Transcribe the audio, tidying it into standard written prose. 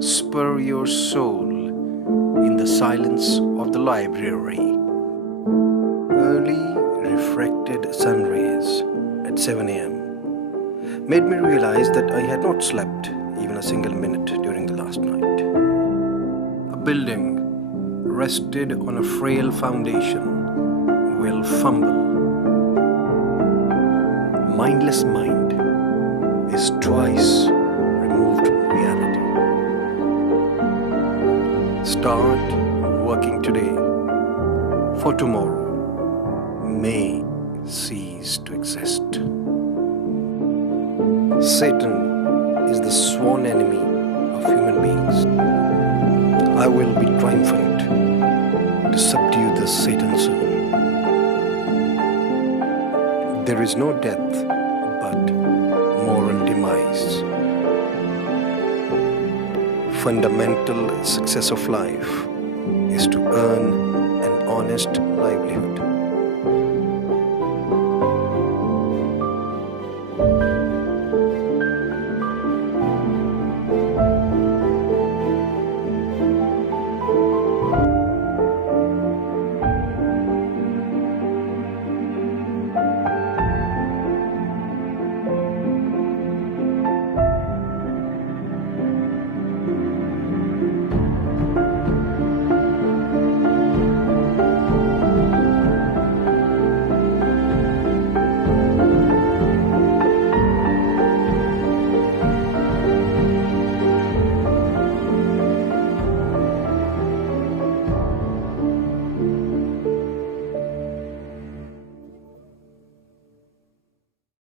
Spur your soul in the silence of the library. Early refracted sun rays at 7 a.m. made me realize that I had not slept even a single minute during the last night. A building rested on a frail foundation will fumble. Mindless mind is twice removed from reality. Start working today, for tomorrow may cease to exist. Satan is the sworn enemy of human beings. I will be triumphant to subdue the Satan soon. There is no death but moral demise. Fundamental success of life is to earn an honest livelihood.